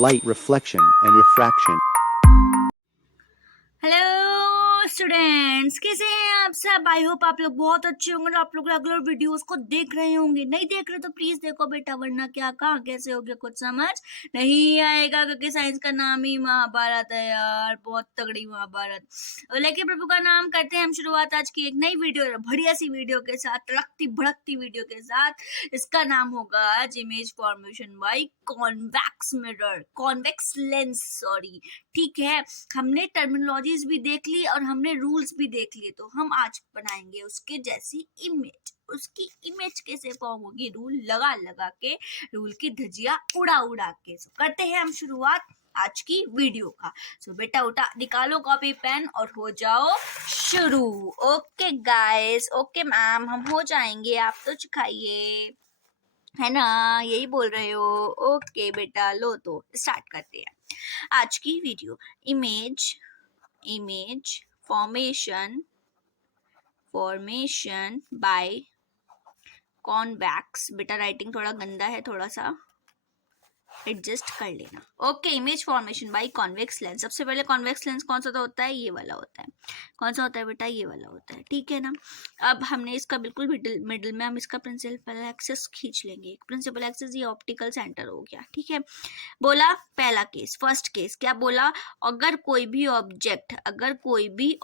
light reflection and refraction. Hello students, कैसे हैं आप सब? आई होप आप लोग बहुत अच्छे होंगे और आप लोग रेगुलर वीडियोस को देख रहे होंगे। नहीं देख रहे तो प्लीज देखो बेटा, वरना क्या कहाँ कैसे हो गया कुछ समझ नहीं आएगा, क्योंकि साइंस का नाम ही महाभारत है यार, बहुत तगड़ी महाभारत। लेकिन प्रभु का नाम करते हैं हम शुरुआत आज की एक नई वीडियो, बढ़िया सी वीडियो के साथ, तड़कती भड़कती वीडियो के साथ। इसका नाम होगा आज image formation by convex mirror, convex lens, sorry. ठीक है, हमने टर्मिनोलॉजीज भी देख ली और हमने रूल्स भी देख लिए, तो हम आज बनाएंगे उसके जैसी इमेज। उसकी इमेज कैसे फॉर्म होगी? रूल लगा लगा के, रूल की धजिया उड़ा उड़ा के। सो करते हैं हम शुरुआत आज की वीडियो का। सो बेटा उठा निकालो कॉपी पेन और हो जाओ शुरू। ओके गाइस, ओके मैम, हम हो जाएंगे, आप तो सिखाइए, है ना? यही बोल रहे हो? ओके बेटा, लो तो स्टार्ट करते हैं आज की video. Image formation by convex. बेटा राइटिंग थोड़ा गंदा है, थोड़ा सा एडजस्ट कर लेना। Okay, image formation by convex lens. सबसे पहले कॉन्वेक्स लेंस कौन सा होता है? ये वाला होता है। कौन सा होता है बेटा? ये वाला होता है, ठीक है ना? अब हमने इसका बिल्कुल मिडिल में हम इसका प्रिंसिपल एक्सिस खींच लेंगे। प्रिंसिपल एक्सिस ये ऑप्टिकल सेंटर हो गया, ठीक है। बोला पहला केस, फर्स्ट केस क्या बोला? अगर कोई भी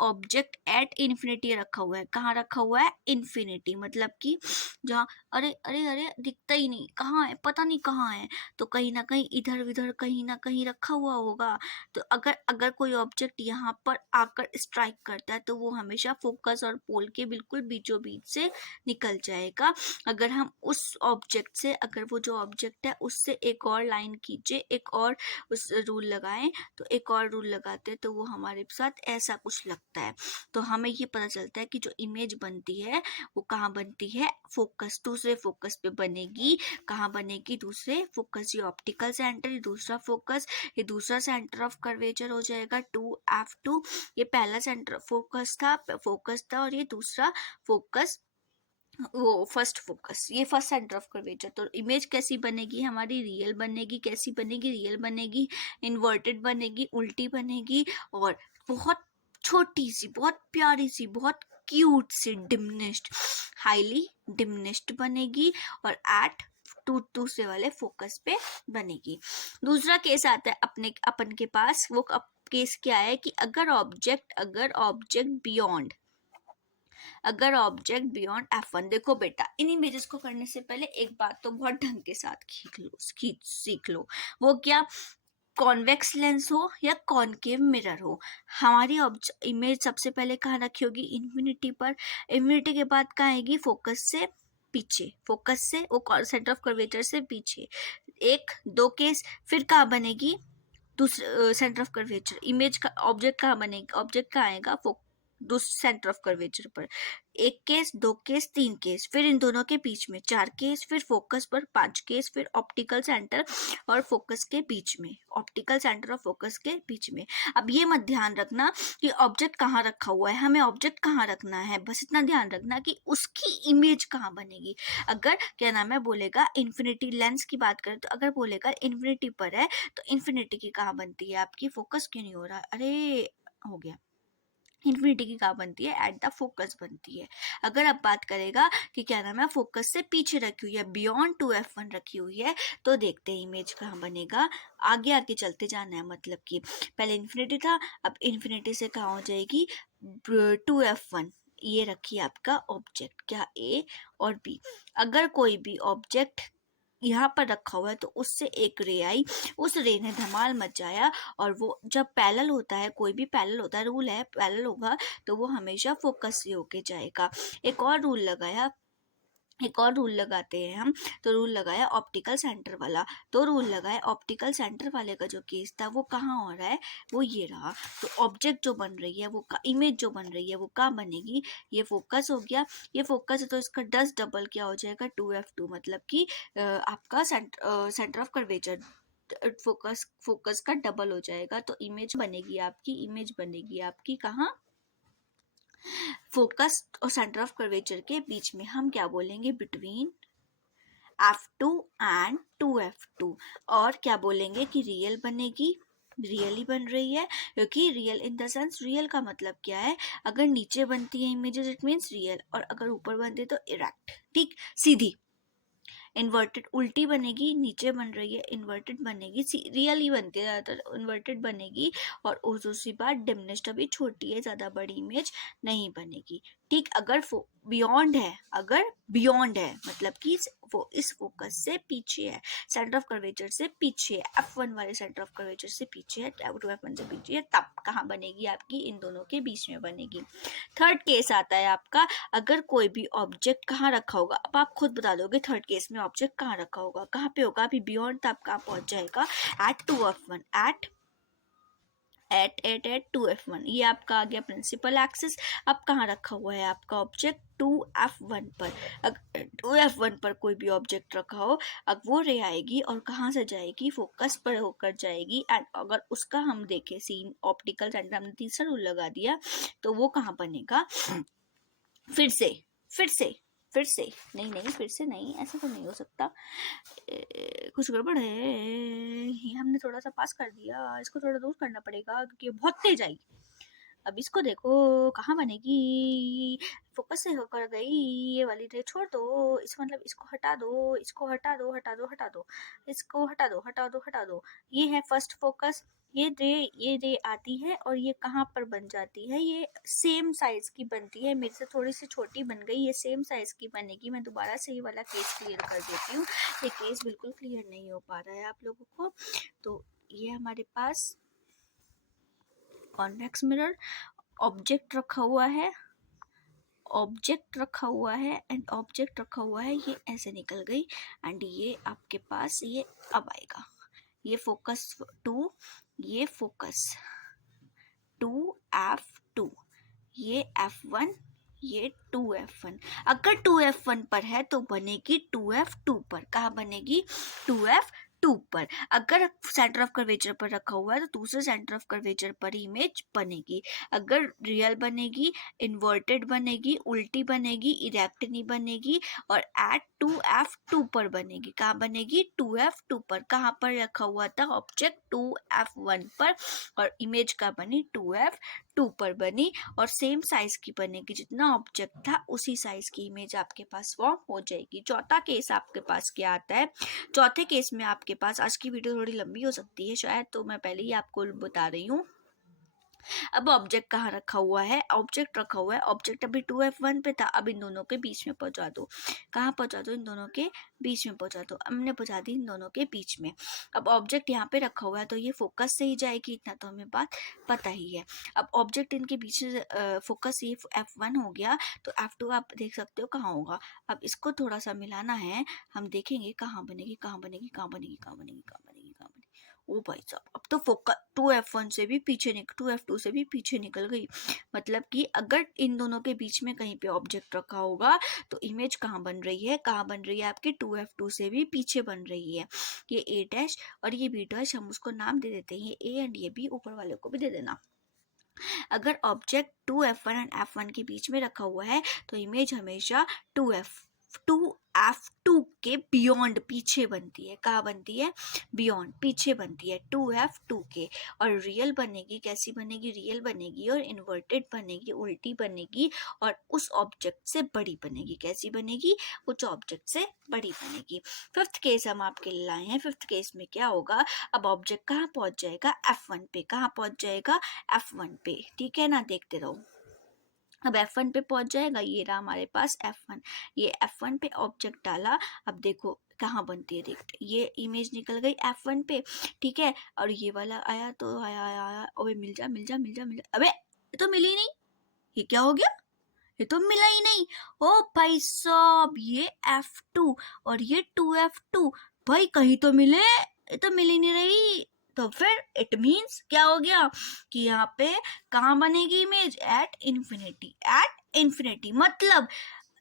ऑब्जेक्ट एट इन्फिनिटी रखा हुआ है। कहाँ रखा हुआ है? इन्फिनिटी, मतलब कि जहाँ, अरे अरे अरे दिखता ही नहीं, कहाँ है? पता नहीं कहाँ है, तो कहीं ना कहीं इधर उधर कहीं ना कहीं रखा हुआ होगा। तो अगर कोई ऑब्जेक्ट यहाँ पर आकर स्ट्राइक करता है तो वो हमेशा फोकस और पोल के बिल्कुल बीचों बीच से निकल जाएगा। अगर हम उस ऑब्जेक्ट से, अगर वो जो ऑब्जेक्ट है उससे एक और लाइन खींचे, एक और उस रूल लगाएं, तो एक और रूल लगाते हैं तो वो हमारे साथ ऐसा कुछ लगता है। तो हमें ये पता चलता है कि जो इमेज बनती है वो कहाँ बनती है? फोकस, दूसरे फोकस पे बनेगी। कहाँ बनेगी? दूसरे फोकस। ये ऑप्टिकल सेंटर, ये दूसरा फोकस, ये दूसरा सेंटर ऑफ कर्वेचर हो जाएगा 2F2। ये पहला सेंटर फोकस था और ये दूसरा फोकस, वो फर्स्ट फोकस, ये फर्स्ट सेंटर ऑफ कर्वेचर। तो इमेज कैसी बनेगी हमारी? रियल बनेगी। कैसी बनेगी? रियल बनेगी, इन्वर्टेड बनेगी, उल्टी बनेगी, और बहुत छोटी सी, बहुत प्यारी सी, बहुत क्यूट सी, डिमिनिश्ड, हाईली डिमिनिश्ड बनेगी, और एट दूसरे वाले फोकस पे बनेगी। दूसरा केस आता है अपन के पास। वो केस क्या है कि अगर ऑब्जेक्ट बियॉन्ड F1। देखो बेटा, इन इमेजेस को करने से पहले एक बात तो बहुत ढंग के साथ सीख लो। वो क्या? कॉन्वेक्स लेंस हो या कॉनकेव मिरर हो, हमारी इमेज सबसे पहले कहाँ रखी होगी? इन्फिनिटी पर। इन्फिनिटी के बाद कहाँ आएगी? फोकस से पीछे, फोकस से वो सेंटर ऑफ कर्वेचर से पीछे। एक दो केस, फिर कहाँ बनेगी? दूसरे सेंटर ऑफ कर्वेचर। इमेज का ऑब्जेक्ट कहाँ बनेगा? ऑब्जेक्ट कहाँ आएगा? दूसरे सेंटर ऑफ कर्वेचर पर। एक केस, दो केस, तीन केस, फिर इन दोनों के बीच में 4 केस, फिर फोकस पर 5 केस, फिर ऑप्टिकल सेंटर और फोकस के बीच में, ऑप्टिकल सेंटर और फोकस के बीच में। अब ये मत ध्यान रखना कि ऑब्जेक्ट कहाँ रखा हुआ है, हमें ऑब्जेक्ट कहाँ रखना है, बस इतना ध्यान रखना कि उसकी इमेज कहाँ बनेगी। अगर क्या नाम है बोलेगा इन्फिनिटी लेंस की बात करें, तो अगर बोलेगा इन्फिनिटी पर है तो इन्फिनिटी की कहाँ बनती है आपकी? फोकस क्यों नहीं हो रहा? अरे हो गया, इन्फिनिटी की कहाँ बनती है? एट द फोकस बनती है। अगर अब बात करेगा कि क्या नाम है फोकस से पीछे रखी हुई है, बियॉन्ड 2F1 रखी हुई है, तो देखते हैं इमेज कहाँ बनेगा। आगे आगे चलते जाना है, मतलब कि पहले इन्फिनिटी था, अब इन्फिनिटी से कहाँ हो जाएगी? 2F1। ये रखिए आपका ऑब्जेक्ट, क्या A और B। अगर कोई भी ऑब्जेक्ट यहाँ पर रखा हुआ है तो उससे एक रे आई, उस रे ने धमाल मचाया, और वो जब पैरेलल होता है, कोई भी पैरेलल होता है, रूल है पैरेलल होगा तो वो हमेशा फोकस से होके जाएगा। एक और रूल लगाते हैं हम, तो रूल लगाया ऑप्टिकल सेंटर वाला। तो रूल लगाया ऑप्टिकल सेंटर वाले का जो केस था वो कहाँ हो रहा है? वो ये रहा। तो ऑब्जेक्ट जो बन रही है, वो इमेज जो बन रही है वो कहाँ बनेगी? ये फोकस हो गया, ये फोकस है तो इसका 10 डबल क्या हो जाएगा? 2F2, मतलब कि आपका सेंटर ऑफ कर्वेचर फोकस का डबल हो जाएगा। तो इमेज बनेगी आपकी कहाँ? फोकस और सेंटर ऑफ कर्वेचर के बीच में। हम क्या बोलेंगे? Between F2 and 2F2। और क्या बोलेंगे कि रियल बनेगी, रियल ही बन रही है, क्योंकि real in the sense, real का मतलब क्या है, अगर नीचे बनती है इमेजेस इट मीन्स रियल, और अगर ऊपर बनती है तो इरेक्ट, ठीक, सीधी। इन्वर्टेड उल्टी बनेगी, नीचे बन रही है इन्वर्टेड बनेगी, रियल ही बनती है ज़्यादातर, इन्वर्टेड बनेगी। और दूसरी बात डिमिनिश्ड, अभी छोटी है, ज़्यादा बड़ी इमेज नहीं बनेगी, ठीक। अगर बियॉन्ड है, अगर बियॉन्ड है मतलब कि वो इस फोकस से पीछे है, सेंटर ऑफ कर्वेचर से पीछे है, F1 वाले सेंटर ऑफ कर्वेचर से पीछे है, F1 से पीछे है, तब कहाँ बनेगी आपकी, इन दोनों के बीच में बनेगी। थर्ड केस आता है आपका, अगर कोई भी ऑब्जेक्ट कहाँ रखा होगा, अब आप खुद बता दोगे थर्ड केस में ऑब्जेक्ट कहाँ रखा होगा, कहाँ पे होगा, अभी बियॉन्ड तब कहाँ पहुंच जाएगा, एट 2F1, एट 2F1, ये आपका आ गया प्रिंसिपल एक्सिस। अब कहाँ रखा हुआ है आपका ऑब्जेक्ट, 2F1 पर। अगर 2F1 पर कोई भी ऑब्जेक्ट रखा हो, अब वो रे आएगी और कहाँ से जाएगी, फोकस पर होकर जाएगी। एंड अगर उसका हम देखें सीन ऑप्टिकल सेंटर, हमने तीसरा रूल लगा दिया, तो वो कहाँ बनेगा, फिर से नहीं, फिर से नहीं, ऐसा तो नहीं हो सकता, कुछ गड़बड़ है, ये हमने थोड़ा सा पास कर दिया, इसको थोड़ा दूर करना पड़ेगा क्योंकि बहुत तेज आई। अब इसको देखो कहाँ बनेगी, फोकस से होकर गई, ये वाली रे छोड़ दो, इस मतलब इसको हटा दो, इसको हटा दो, इसको हटा दो, ये है फर्स्ट फोकस। ये रे आती है और ये कहाँ पर बन जाती है, ये सेम साइज की बनती है, मेरे से थोड़ी सी छोटी बन गई, ये सेम साइज की बनेगी। मैं दोबारा से ये वाला केस क्लियर कर देती हूँ, ये केस बिल्कुल क्लियर नहीं हो पा रहा है आप लोगों को। तो ये हमारे पास कॉन्वेक्स मिरर, ऑब्जेक्ट रखा हुआ है एंड ऑब्जेक्ट रखा हुआ है, ये ऐसे निकल गई एंड ये आपके पास ये अब आएगा, ये फोकस 2, ये फोकस 2F2, ये F1, ये 2F1। अगर 2F1 पर है तो बनेगी 2F2 पर, कहाँ बनेगी, 2F2 पर। अगर सेंटर ऑफ कर्वेचर पर रखा हुआ है तो दूसरे सेंटर ऑफ कर्वेचर पर इमेज बनेगी। अगर रियल बनेगी, इन्वर्टेड बनेगी, उल्टी बनेगी, इरेक्ट नहीं बनेगी, और एट 2F2 पर बनेगी। कहाँ बनेगी, 2F2 पर। कहाँ पर रखा हुआ था ऑब्जेक्ट, 2F1 पर, और इमेज का बनी 2F2 पर बनी, और सेम साइज की बनेगी, जितना ऑब्जेक्ट था उसी साइज की इमेज आपके पास फॉर्म हो जाएगी। चौथा केस आपके पास क्या आता है, चौथे केस में आपके पास, आज की वीडियो थोड़ी लंबी हो सकती है शायद, तो मैं पहले ही आपको बता रही हूँ। अब ऑब्जेक्ट कहाँ रखा हुआ है, ऑब्जेक्ट रखा हुआ है, ऑब्जेक्ट अभी 2F1 पे था, अब इन दोनों के बीच में पहुंचा दो। कहाँ पहुंचा दो, इन दोनों के बीच में पहुंचा दो। हमने पहुंचा दी इन दोनों के बीच में। अब ऑब्जेक्ट यहाँ पे रखा हुआ है तो ये फोकस से ही जाएगी, इतना तो हमें बात पता ही है। अब ऑब्जेक्ट इनके बीच में फोकस ये F1 हो गया, तो F2 आप देख सकते हो कहाँ होगा। अब इसको थोड़ा सा मिलाना है, हम देखेंगे कहाँ बनेगी, ओ भाई साहब, अब तो फोकस 2F1 से भी पीछे 2F2 से भी पीछे निकल गई। मतलब कि अगर इन दोनों के बीच में कहीं पे ऑब्जेक्ट रखा होगा तो इमेज कहाँ बन रही है, आपकी 2F2 से भी पीछे बन रही है। ये A' और ये B', हम उसको नाम दे देते हैं, ये A एंड ये B, ऊपर वाले को भी दे देना। अगर ऑब्जेक्ट 2F1 एंड F1 के बीच में रखा हुआ है तो इमेज हमेशा 2F2 के बियॉन्ड, पीछे बनती है। कहाँ बनती है, बियॉन्ड, पीछे बनती है 2F2 के। और रियल बनेगी, कैसी बनेगी, रियल बनेगी और इन्वर्टेड बनेगी, उल्टी बनेगी, और उस ऑब्जेक्ट से बड़ी बनेगी। कैसी बनेगी, उस ऑब्जेक्ट से बड़ी बनेगी। फिफ्थ केस हम आपके लिए लाए हैं। फिफ्थ केस में क्या होगा, अब ऑब्जेक्ट कहाँ पहुंच जाएगा, F1 पे। कहाँ पहुंच जाएगा, F1 पे, ठीक है ना, देखते रहो। अब F1 पे पहुंच जाएगा, ये रहा हमारे पास F1, ये F1 पे ऑब्जेक्ट डाला। अब देखो कहाँ बनती है, देखते, ये इमेज निकल गई F1 पे, ठीक है, और ये वाला आया तो आया, अबे मिल जा, अबे ये तो मिली नहीं, ये क्या हो गया, ये तो मिला ही नहीं। ओ भाई साहब, ये F2 और ये 2F2, भाई कहीं तो मिले, ये तो मिल ही नहीं रही। तो फिर इट मीन्स क्या हो गया कि यहाँ पे कहाँ बनेगी इमेज, एट इन्फिनिटी। मतलब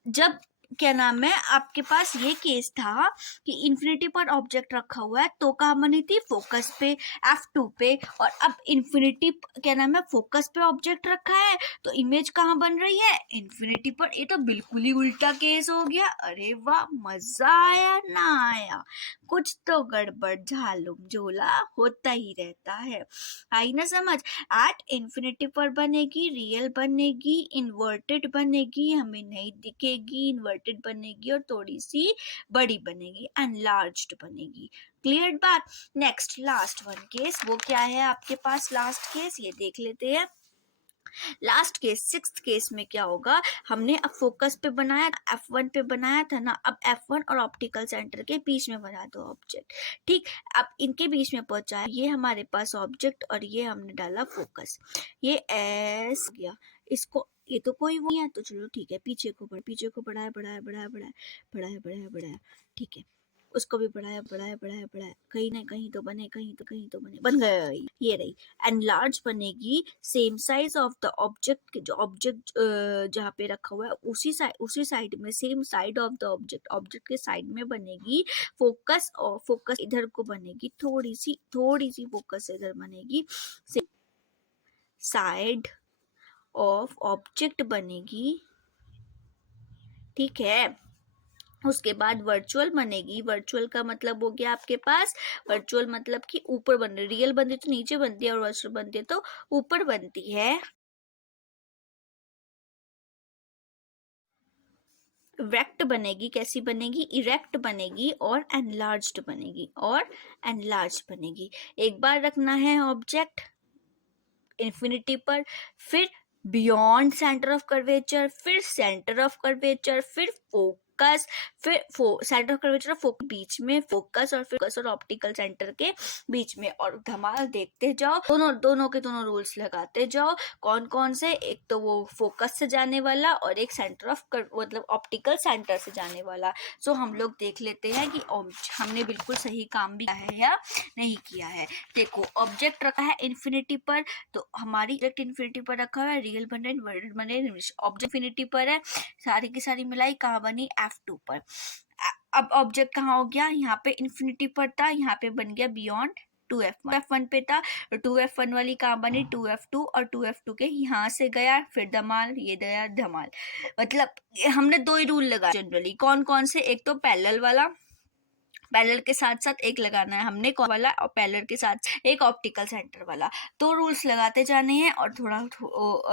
जब क्या नाम है, आपके पास ये केस था कि इन्फिनिटी पर ऑब्जेक्ट रखा हुआ है तो कहाँ बनी थी, फोकस पे, F2 पे। और अब इन्फिनिटी क्या नाम है, फोकस पे ऑब्जेक्ट रखा है तो इमेज कहाँ बन रही है, इन्फिनिटी पर। ये तो बिल्कुल ही उल्टा केस हो गया। अरे वाह, मजा आया ना आया, कुछ तो गड़बड़ झालुम झोला होता ही रहता है। आई ना समझ। एट इन्फिनिटी पर बनेगी, रियल बनेगी, इन्वर्टेड बनेगी, हमें नहीं दिखेगी, इन्वर्टेड बनेगी और थोड़ी सी बड़ी बनेगी, एनलार्ज्ड बनेगी। क्लियर बात। नेक्स्ट लास्ट वन केस, वो क्या है आपके पास लास्ट केस, ये देख लेते हैं। लास्ट केस, सिक्स्थ केस में क्या होगा, हमने अब फोकस पे बनाया, F1 पे बनाया था ना, अब F1 और ऑप्टिकल सेंटर के बीच में बना दो ऑब्जेक्ट। ठीक, अब इनके बीच में पहुंचा है, ये हमारे पास ऑब्जेक्ट और ये हमने डाला फोकस, ये एस गया। इसको, ये तो कोई वो नहीं है, तो चलो ठीक है, पीछे को बढ़ाया बढ़ाया बढ़ाया बढ़ाया बढ़ाया बढ़ाया बढ़ाया, ठीक है, उसको भी बढ़ाया बढ़ाया बढ़ाया बढ़ाया, कहीं ना कहीं तो बने, कहीं तो बने, बन गई, ये रही। एनलार्ज बनेगी, same size of the object, जो ऑब्जेक्ट जहाँ पे रखा हुआ है उसी साइड में, same side of the object के साइड में बनेगी। फोकस, और फोकस इधर को बनेगी, थोड़ी सी फोकस इधर बनेगी, साइड ऑफ ऑब्जेक्ट बनेगी, ठीक है। उसके बाद वर्चुअल बनेगी, वर्चुअल का मतलब हो गया आपके पास, वर्चुअल मतलब कि ऊपर बन रही, रियल बनती तो नीचे बनती है और वर्चुअल बनती है तो ऊपर बनती है। इरेक्ट बनेगी, कैसी बनेगी, इरेक्ट बनेगी और एनलार्ज्ड बनेगी, एक बार रखना है ऑब्जेक्ट इन्फिनिटी पर, फिर बियॉन्ड सेंटर ऑफ कर्वेचर, फिर सेंटर ऑफ कर्वेचर, फिर फोकस, फिर सेंटर ऑफ कर्वेचर और बीच में फोकस, और फिर और ऑप्टिकल सेंटर के बीच में, और धमाल देखते जाओ, दोनों के दोनों रूल्स लगाते जाओ। कौन कौन से, एक तो वो फोकस से जाने वाला और एक सेंटर ऑफ मतलब ऑप्टिकल सेंटर से जाने वाला। सो हम लोग देख लेते हैं कि हमने बिल्कुल सही काम भी किया है या नहीं किया है। देखो, ऑब्जेक्ट रखा है इन्फिनिटी पर, तो हमारी ऑब्जेक्ट इन्फिनिटी पर रखा हुआ है, रियल बन रहा है, इन्वर्टेड बन रहा है, ऑब्जेक्ट इन्फिनिटी पर है, सारी की सारी मिलाई कहाँ बनी, F2 पर। अब ऑब्जेक्ट कहाँ हो गया, यहाँ पे इन्फिनिटी पर था, यहाँ पे बन गया बियॉन्ड 2F1 पे था, 2F1 वाली कहाँ बनी 2F2, और 2F2 के यहाँ से गया, फिर धमाल, ये गया धमाल। मतलब हमने दो ही रूल लगाए जनरली, कौन कौन से, एक तो पैरेलल वाला, पैरेलल के साथ साथ एक लगाना है हमने कौन वाला, और पैरेलल के साथ एक ऑप्टिकल सेंटर वाला। तो रूल्स लगाते जाने हैं और थोड़ा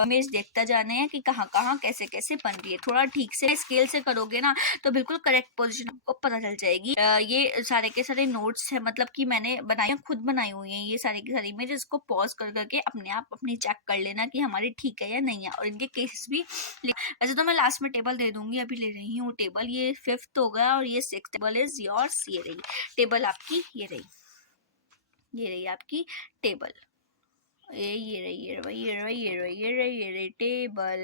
इमेज देखता जाने हैं कि कहाँ कहाँ कैसे कैसे बन रही है। थोड़ा ठीक से स्केल से करोगे ना तो बिल्कुल करेक्ट पोजीशन आपको पता चल जाएगी। ये सारे के सारे नोट्स है, मतलब कि मैंने बनाई, खुद बनाई हुई है ये सारी की सारी इमेज, इसको पॉज कर करके अपने आप अपनी चेक कर लेना कि हमारी ठीक है या नहीं है, और इनके केसेस भी। वैसे तो मैं लास्ट में टेबल दे दूंगी, अभी ले रही हूँ टेबल। ये 5th हो गया और ये 6th टेबल इज योर्स। ये रही टेबल आपकी, ये रही आपकी टेबल, ये रही टेबल,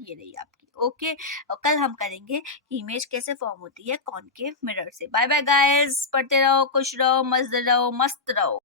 ये रही आपकी। ओके, और कल हम करेंगे कि इमेज कैसे फॉर्म होती है कॉनकेव मिरर से। बाय बाय गाइस, पढ़ते रहो, खुश रहो, मस्त रहो, मस्त रहो।